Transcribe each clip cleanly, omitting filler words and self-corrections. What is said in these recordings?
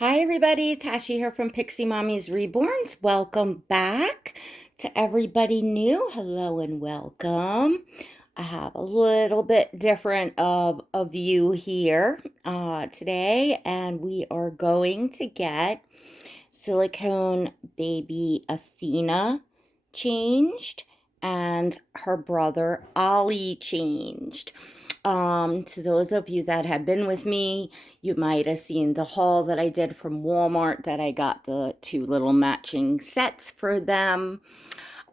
Hi, everybody. Tashi here from Pixie Mommy's Reborns. Welcome back to everybody new. Hello and welcome. I have a little bit different of a view here today, and we are going to get Silicone baby Athena changed and her brother Ollie changed. To those of you that have been with me, you might have seen the haul that I did from Walmart that I got the two little matching sets for them.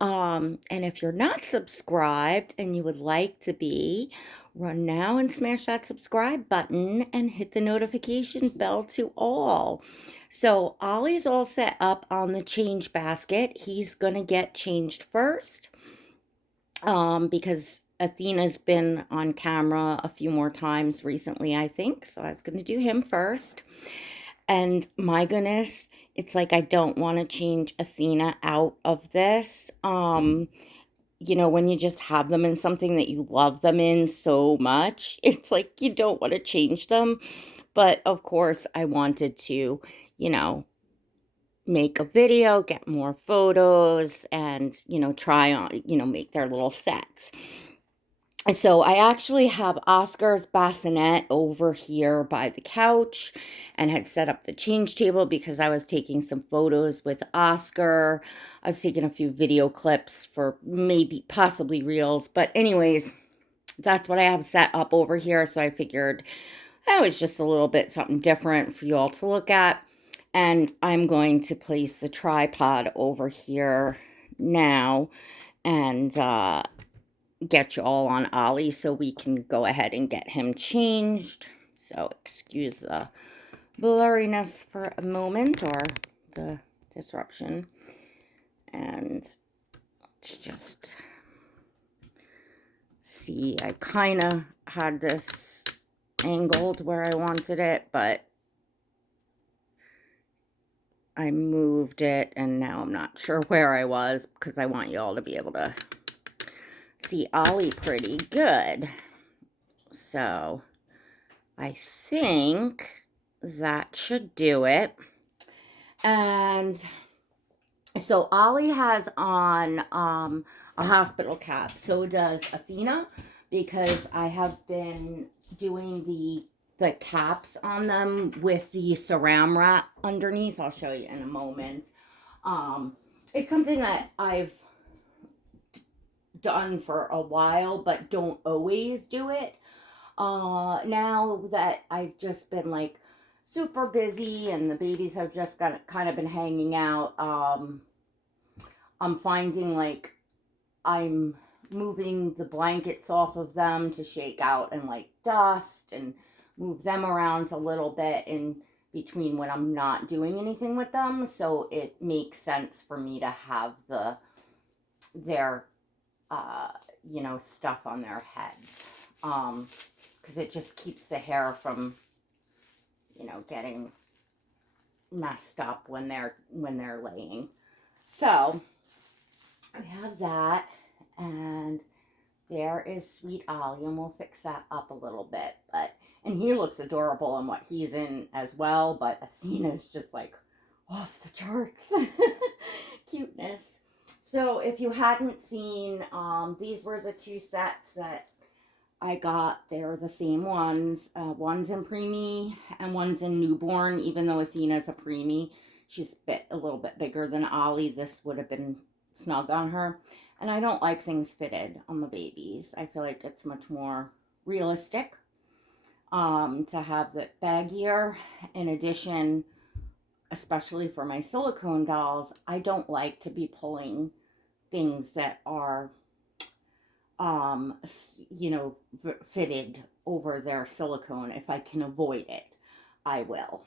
And if you're not subscribed and you would like to be, run now and smash that subscribe button and hit the notification bell to all. So Ollie's all set up on the change basket. He's gonna get changed first because Athena's been on camera a few more times recently, I think. So I was going to do him first. And my goodness, it's like I don't want to change Athena out of this. When you just have them in something that you love them in so much, it's like you don't want to change them. But of course, I wanted to, you know, make a video, get more photos, and, try on, make their little sets. So I actually have Oscar's bassinet over here by the couch and had set up the change table because I was taking some photos with Oscar. I was taking a few video clips for maybe possibly reels. But anyways, that's what I have set up over here. So I figured that was just a little bit something different for you all to look at. And I'm going to place the tripod over here now and get you all on Ollie so we can go ahead and get him changed. So excuse the blurriness for a moment or the disruption. And let's just see, I kind of had this angled where I wanted it, but I moved it and now I'm not sure where I was because I want you all to be able to see Ollie pretty good. So I think that should do it. And so Ollie has on a hospital cap. So does Athena, because I have been doing the caps on them with the saran wrap underneath. I'll show you in a moment. It's something that I've done for a while, but don't always do it. Now that I've just been like super busy and the babies have just kind of been hanging out, I'm finding like I'm moving the blankets off of them to shake out and like dust and move them around a little bit in between when I'm not doing anything with them. So it makes sense for me to have their stuff on their heads. Because it just keeps the hair from, getting messed up when they're laying. So we have that, and there is sweet Ollie, and we'll fix that up a little bit. And he looks adorable in what he's in as well, but Athena's just like off the charts cuteness. So if you hadn't seen, these were the two sets that I got. They're the same ones. One's in Preemie and one's in newborn, even though Athena's a Preemie. She's a little bit bigger than Ollie. This would have been snug on her. And I don't like things fitted on the babies. I feel like it's much more realistic to have the baggier. In addition, especially for my silicone dolls, I don't like to be pulling things that are fitted over their silicone. If I can avoid it, I will.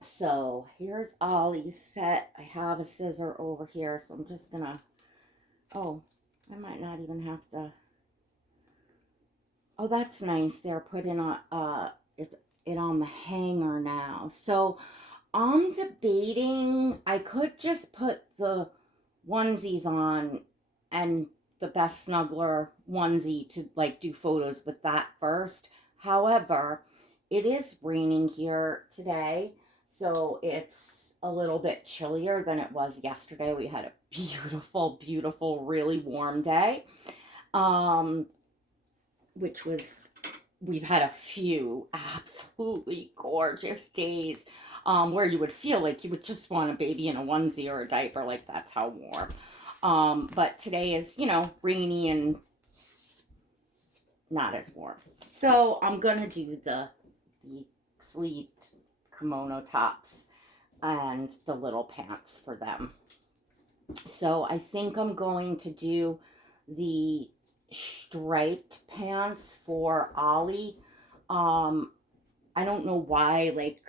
So here's Ollie's set. I have a scissor over here, so I'm just gonna, I might not even have to, that's nice. They're putting it on the hanger now. So I'm debating, I could just put the onesies on and the Best Snuggler onesie to like do photos with that first. However, it is raining here today, So it's a little bit chillier than it was yesterday. We had a beautiful, beautiful, really warm day. Um, which was, we've had a few absolutely gorgeous days, where you would feel like you would just want a baby in a onesie or a diaper, like that's how warm. But today is, rainy and not as warm. So I'm gonna do the sleeved kimono tops and the little pants for them. So I think I'm going to do the striped pants for Ollie. I don't know why, like,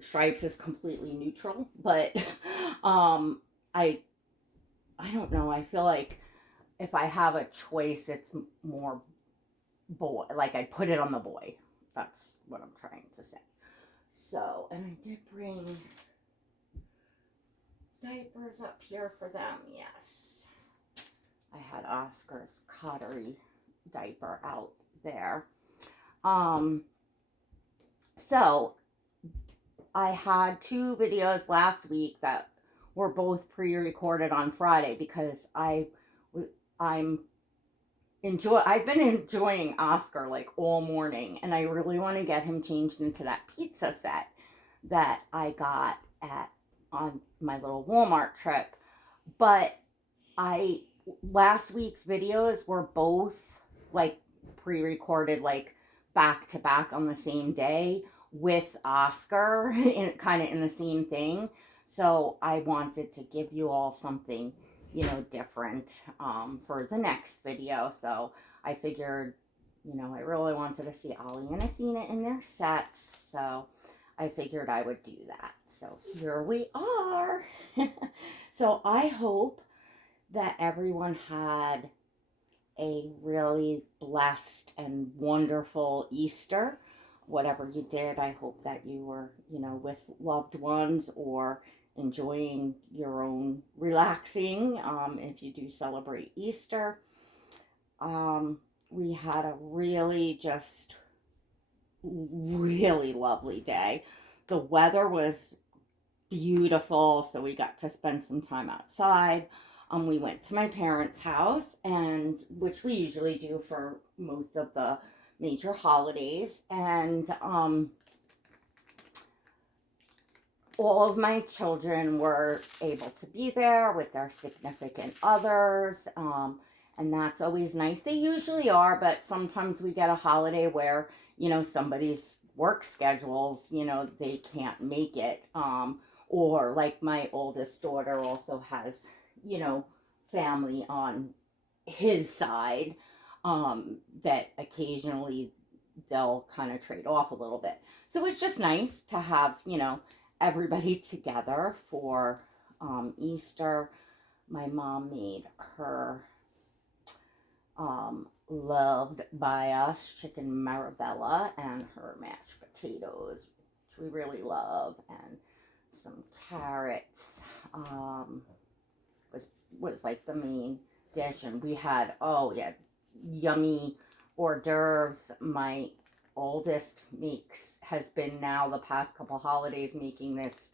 stripes is completely neutral, but um, I I don't know. I feel like if I have a choice, it's more boy. Like I put it on the boy. That's what I'm trying to say. So, and I did bring diapers up here for them. Yes, I had Oscar's Cottery diaper out there. So I had two videos last week that were both pre-recorded on Friday because I'm I've been enjoying Oscar like all morning, and I really want to get him changed into that pizza set that I got at on my little Walmart trip. But I last week's videos were both like pre-recorded, like back to back on the same day with Oscar in kind of in the same thing. So I wanted to give you all something, different, for the next video. So I figured, I really wanted to see Ollie and Athena in their sets. So I figured I would do that. So here we are. So I hope that everyone had a really blessed and wonderful Easter. Whatever you did, I hope that you were, with loved ones or enjoying your own relaxing, if you do celebrate Easter. We had a really lovely day. The weather was beautiful, so we got to spend some time outside. We went to my parents' house, and which we usually do for most of the major holidays, and all of my children were able to be there with their significant others, and that's always nice. They usually are, but sometimes we get a holiday where, somebody's work schedules, they can't make it, or like my oldest daughter also has, family on his side, that occasionally they'll kind of trade off a little bit. So it's just nice to have, everybody together for Easter. My mom made her loved by us chicken marabella and her mashed potatoes, which we really love, and some carrots. Was like the main dish, and we had, oh yeah, yummy hors d'oeuvres. My oldest has been now the past couple holidays making this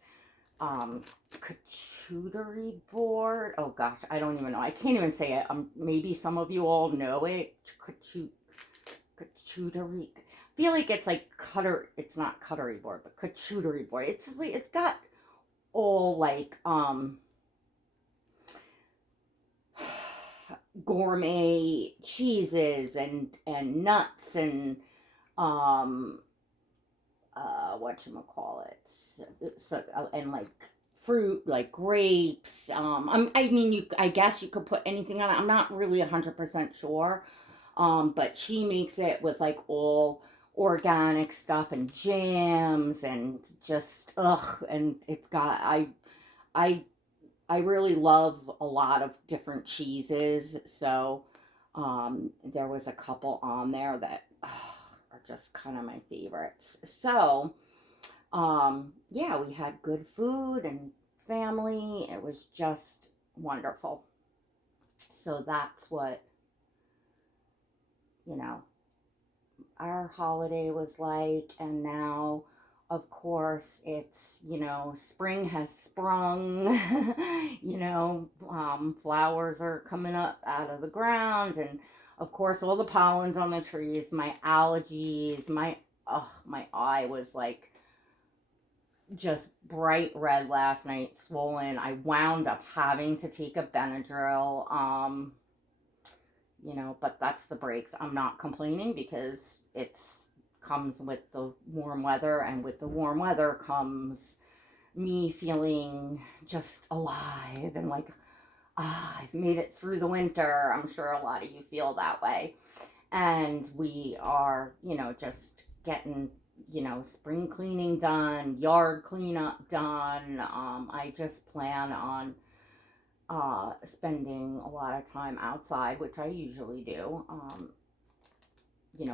charcuterie board. Oh gosh, I don't even know. I can't even say it. Maybe some of you all know it. Charcuterie. I feel like it's like It's not cuttery board, but charcuterie board. It's got all like gourmet cheeses and nuts and whatchamacallit, so, and like fruit, like grapes. I mean, I guess you could put anything on it. I'm not really 100% sure. But she makes it with like all organic stuff and jams and just and it's got I I really love a lot of different cheeses, so there was a couple on there that are just kind of my favorites. So yeah, we had good food and family. It was just wonderful. So that's what, you know, our holiday was like. And now Of course, it's, spring has sprung, flowers are coming up out of the ground, and of course, all the pollen's on the trees, my allergies, my eye was like just bright red last night, swollen. I wound up having to take a Benadryl, but that's the breaks. I'm not complaining because it's comes with the warm weather, and with the warm weather comes me feeling just alive and like, I've made it through the winter. I'm sure a lot of you feel that way. And we are, just getting, spring cleaning done, yard cleanup done. I just plan on spending a lot of time outside, which I usually do.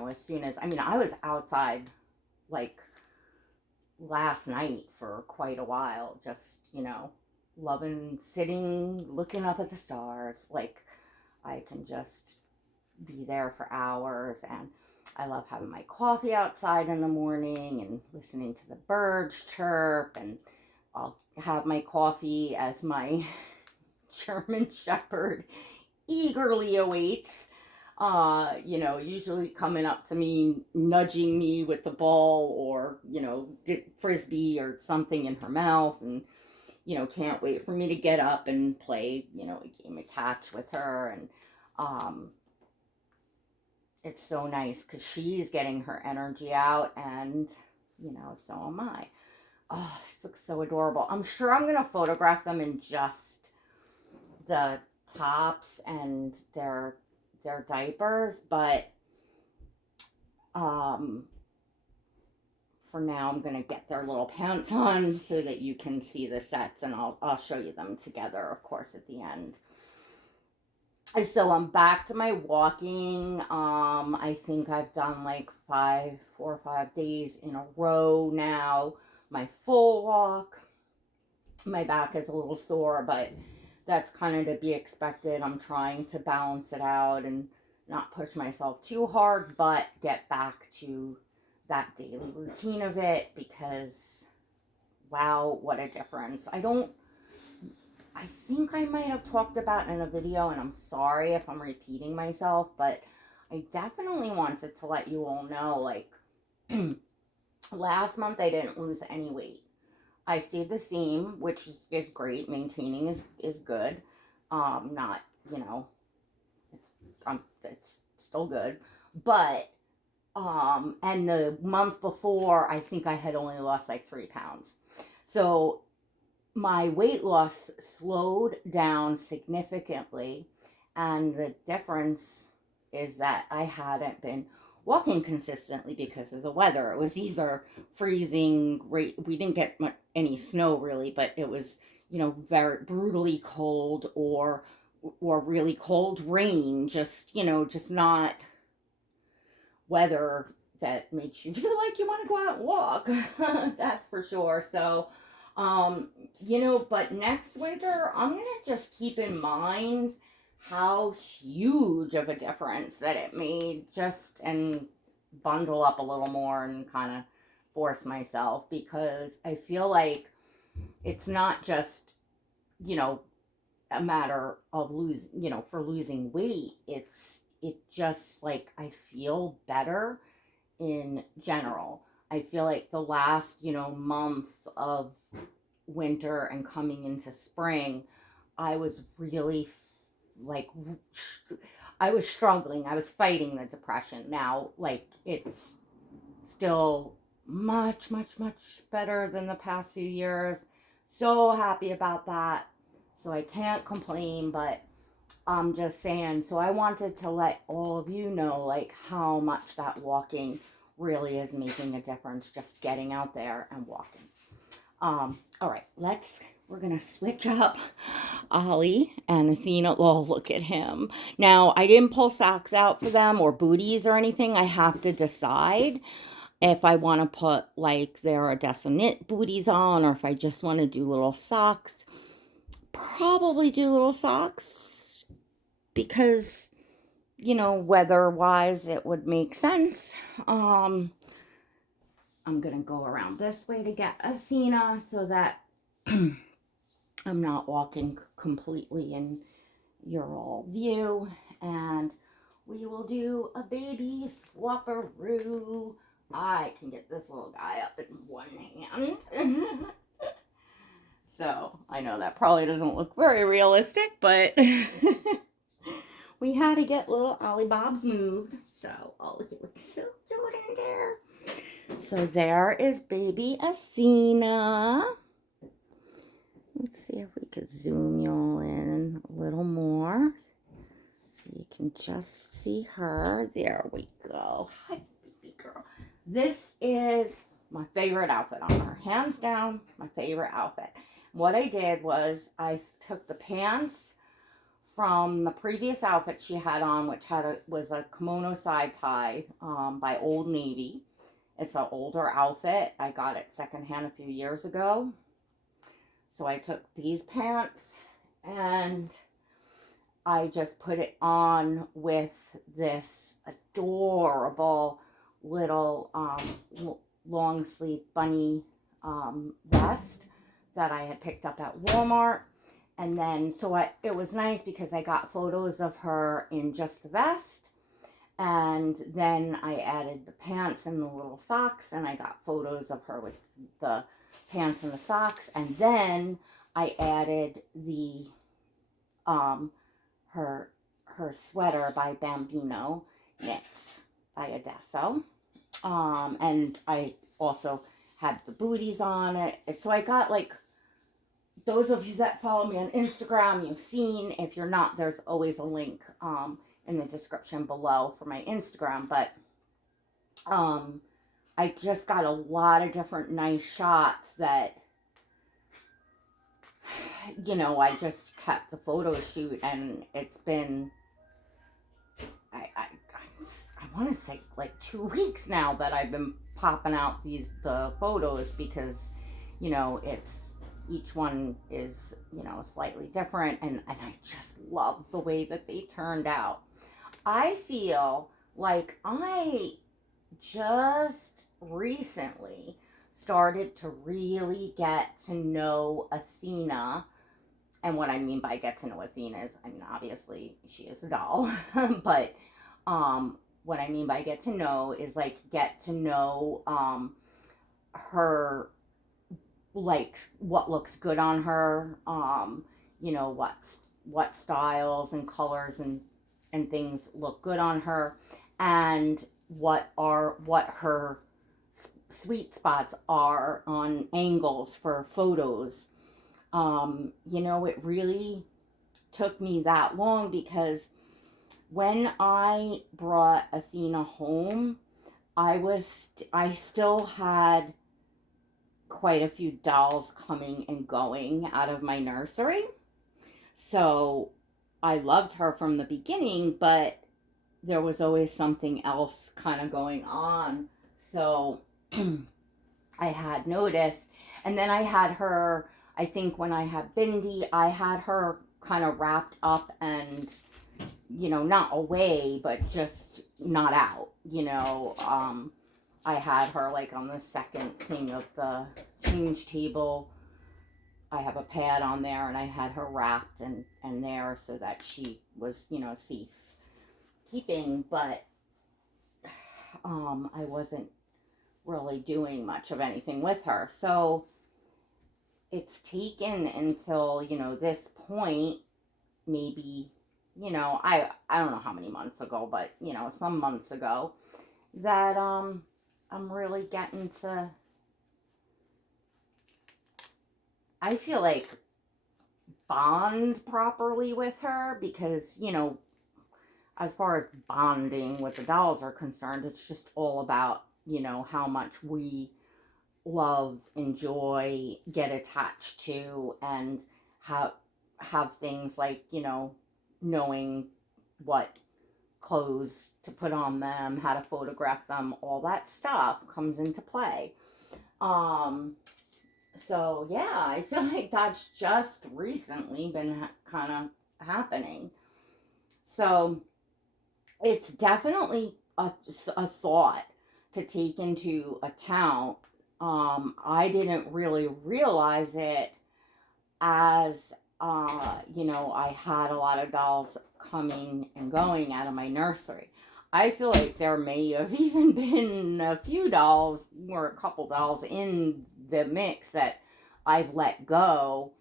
As soon as, I was outside like last night for quite a while, just, loving sitting, looking up at the stars. Like, I can just be there for hours, and I love having my coffee outside in the morning and listening to the birds chirp, and I'll have my coffee as my German Shepherd eagerly awaits, usually coming up to me, nudging me with the ball, or, frisbee or something in her mouth, and, can't wait for me to get up and play, a game of catch with her. And it's so nice because she's getting her energy out, and, so am I. Oh, this looks so adorable. I'm sure I'm going to photograph them in just the tops and their diapers, but for now I'm gonna get their little pants on so that you can see the sets, and I'll show you them together, of course, at the end. So I'm back to my walking. I think I've done like 4 or 5 days in a row now. My full walk. My back is a little sore, but that's kind of to be expected. I'm trying to balance it out and not push myself too hard, but get back to that daily routine of it, because wow, what a difference. I think I might have talked about in a video, and I'm sorry if I'm repeating myself, but I definitely wanted to let you all know, like, last month I didn't lose any weight. I stayed the same, which is great. Maintaining is good. Not, it's still good. But, and the month before, I think I had only lost like 3 pounds. So my weight loss slowed down significantly. And the difference is that I hadn't been walking consistently because of the weather. It was either freezing, we didn't get any snow really, but it was, very brutally cold, or really cold rain, just, just not weather that makes you feel like you want to go out and walk. That's for sure. So, but next winter, I'm going to just keep in mind how huge of a difference that it made, just, and bundle up a little more and kind of force myself, because I feel like it's not just, a matter of losing weight. It just, like, I feel better in general. I feel like the last, month of winter and coming into spring, I was really like, I was struggling. I was fighting the depression. Now, like, it's still much, much, much better than the past few years. So happy about that. So I can't complain, but I'm just saying. So I wanted to let all of you know, like, how much that walking really is making a difference, just getting out there and walking. All right, we're going to switch up Ollie and Athena. Oh, look at him. Now, I didn't pull socks out for them or booties or anything. I have to decide if I want to put, like, their Odessa knit booties on, or if I just want to do little socks. Probably do little socks because, weather-wise, it would make sense. I'm I'm going to go around this way to get Athena so that I'm not walking completely in your all view. And we will do a baby swapperoo. I can get this little guy up in one hand. So I know that probably doesn't look very realistic, but we had to get little Ollie Bobs moved. So, oh, he looks so cute in there. So there is baby Athena. Let's see if we could zoom you all in a little more. So you can just see her. There we go. Hi, baby girl. This is my favorite outfit on her. Hands down, my favorite outfit. What I did was I took the pants from the previous outfit she had on, which was a kimono side tie by Old Navy. It's an older outfit. I got it secondhand a few years ago. So I took these pants and I just put it on with this adorable little long sleeve bunny vest that I had picked up at Walmart. And then, it was nice because I got photos of her in just the vest. And then I added the pants and the little socks, and I got photos of her with the pants and the socks. And then I added the her sweater by Bambino Knits by Adesso. And I also had the booties on it. So I got, like, those of you that follow me on Instagram, you've seen. If you're not, there's always a link in the description below for my Instagram. But I just got a lot of different nice shots that, you know, I just kept the photo shoot, and it's been, I want to say like 2 weeks now that I've been popping out the photos, because, you know, each one is, you know, slightly different, and I just love the way that they turned out. I feel like I just recently started to really get to know Athena. And what I mean by get to know Athena is, I mean, obviously she is a doll, but what I mean by get to know is, like, get to know her, like, what looks good on her, you know, what styles and colors and things look good on her, and what her sweet spots are on angles for photos. You know, it really took me that long, because when I brought Athena home, I still had quite a few dolls coming and going out of my nursery. So I loved her from the beginning, but there was always something else kind of going on. So I had noticed. And then I had her, I think when I had Bindi, I had her kind of wrapped up and, you know, not away, but just not out, you know. I had her, like, on the second thing of the change table. I have a pad on there, and I had her wrapped and there so that she was, you know, safe keeping. But I wasn't really doing much of anything with her. So it's taken until, you know, this point, maybe, you know, I don't know how many months ago, but, you know, some months ago, that I'm really getting to, I feel like, bond properly with her, because, you know, as far as bonding with the dolls are concerned, it's just all about, you know, how much we love, enjoy, get attached to, and have things like, you know, knowing what clothes to put on them, how to photograph them, all that stuff comes into play. So yeah, I feel like that's just recently been kind of happening. So it's definitely a thought to take into account I didn't really realize it as, you know, I had a lot of dolls coming and going out of my nursery. I feel like there may have even been a few dolls or a couple dolls in the mix that I've let go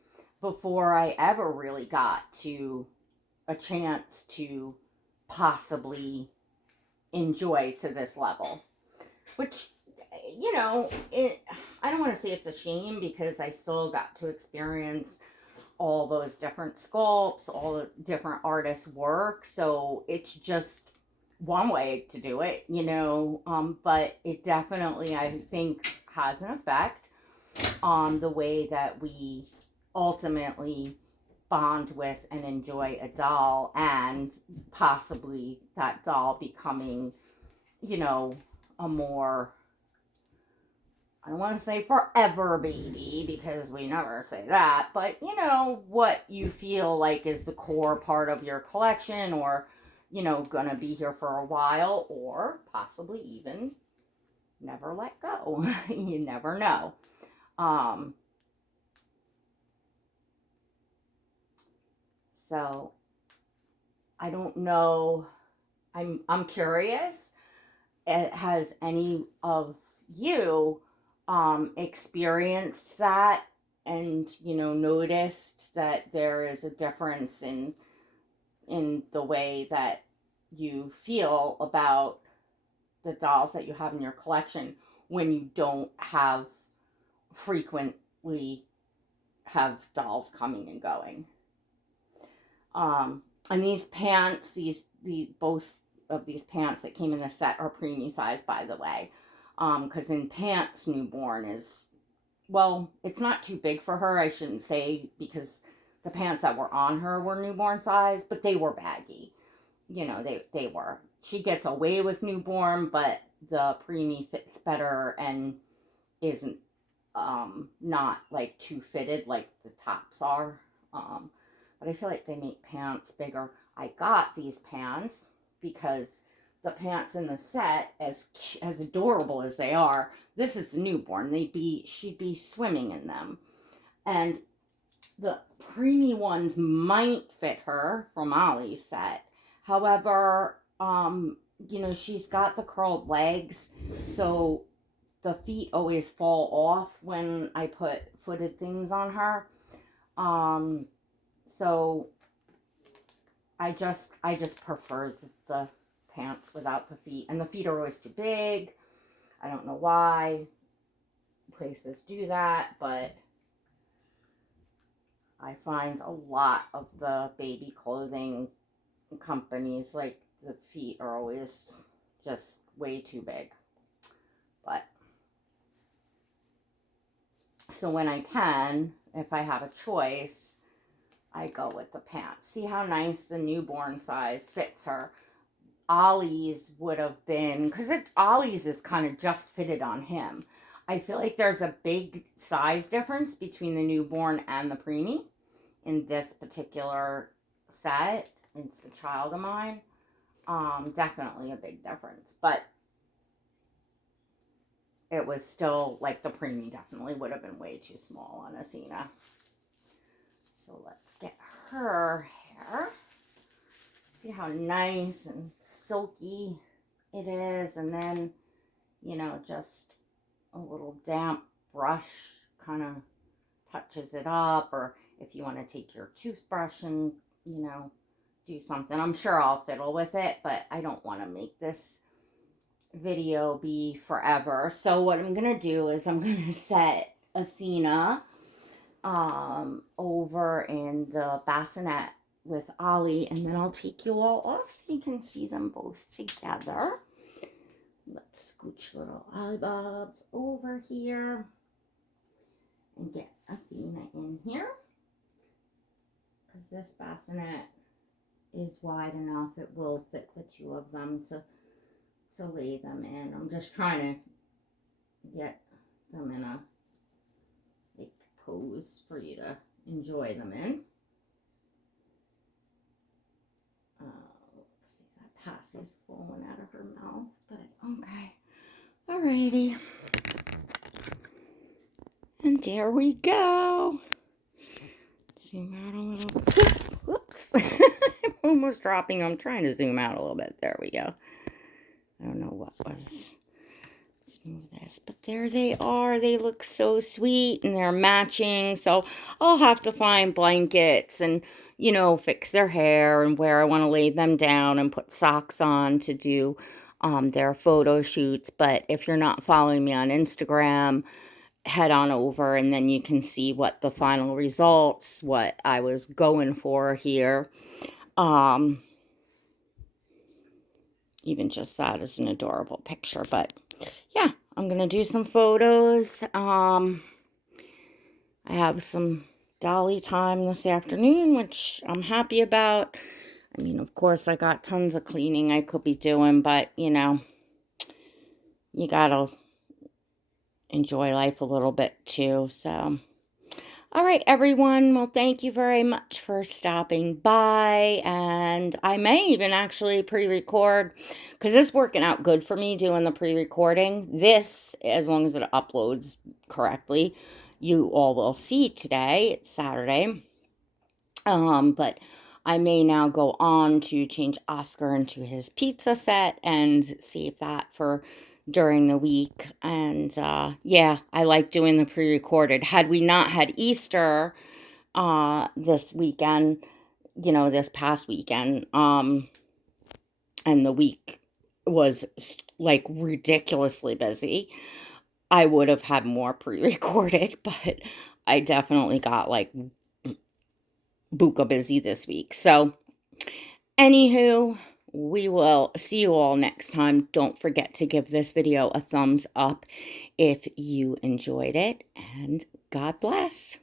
before I ever really got to a chance to possibly enjoy to this level. Which, you know, I don't want to say it's a shame because I still got to experience all those different sculpts, all the different artists' work. So it's just one way to do it, you know. But it definitely, I think, has an effect on the way that we ultimately bond with and enjoy a doll, and possibly that doll becoming, you know, a more, I don't want to say forever baby because we never say that, but you know, what you feel like is the core part of your collection, or, you know, gonna be here for a while, or possibly even never let go. You never know. Um, so I don't know. I'm curious. Has any of you experienced that, and, you know, noticed that there is a difference in the way that you feel about the dolls that you have in your collection when you don't have frequently have dolls coming and going? And these pants, these both of these pants that came in the set are preemie size, by the way. Because in pants, newborn is, well, it's not too big for her, I shouldn't say, because the pants that were on her were newborn size, but they were baggy. You know, they were. She gets away with newborn, but the preemie fits better and isn't not like too fitted like the tops are. But I feel like they make pants bigger. I got these pants because the pants in the set, as adorable as they are, this is the newborn. She'd be swimming in them, and the preemie ones might fit her from Ollie's set. However, you know, she's got the curled legs, so the feet always fall off when I put footed things on her. So I just prefer the pants without the feet, and the feet are always too big. I don't know why places do that, but I find a lot of the baby clothing companies, like, the feet are always just way too big. But so when I can, if I have a choice, I go with the pants. See how nice the newborn size fits her. Ollie's would have been, because Ollie's is kind of just fitted on him. I feel like there's a big size difference between the newborn and the preemie in this particular set. It's the child of mine. Definitely a big difference, but it was still, like, the preemie definitely would have been way too small on Athena. So let's get her hair. See how nice and silky it is, and then, you know, just a little damp brush kind of touches it up, or if you want to take your toothbrush and, you know, do something. I'm sure I'll fiddle with it, but I don't want to make this video be forever. So what I'm gonna do is I'm gonna set Athena over in the bassinet with Ollie, and then I'll take you all off so you can see them both together. Let's scooch little Ollie Bobs over here and get Athena in here, because this bassinet is wide enough. It will fit the two of them to lay them in. I'm just trying to get them in a, like, pose for you to enjoy them in. Let's see, that passy's falling out of her mouth, but okay. Alrighty. There we go. Zoom out a little. Whoops. I'm almost dropping. I'm trying to zoom out a little bit. There we go. I don't know what was. Let's move this. But there they are. They look so sweet and they're matching. So I'll have to find blankets and, you know, fix their hair and where I want to lay them down and put socks on to do their photo shoots. But if you're not following me on Instagram, head on over and then you can see what the final results, what I was going for here. Even just that is an adorable picture. But yeah, I'm gonna do some photos. I have some dolly time this afternoon, which I'm happy about. I mean, of course, I got tons of cleaning I could be doing, but you know, you gotta enjoy life a little bit too. So all right, everyone. Well, thank you very much for stopping by. And I may even actually pre-record because it's working out good for me doing the pre-recording. This, as long as it uploads correctly, you all will see today. It's Saturday. But I may now go on to change Oscar into his pizza set and save that for during the week. And yeah, I like doing the pre-recorded. Had we not had Easter this weekend, you know, this past weekend, and the week was like ridiculously busy, I would have had more pre-recorded, but I definitely got like buka busy this week. So anywho, we will see you all next time. Don't forget to give this video a thumbs up if you enjoyed it, and God bless.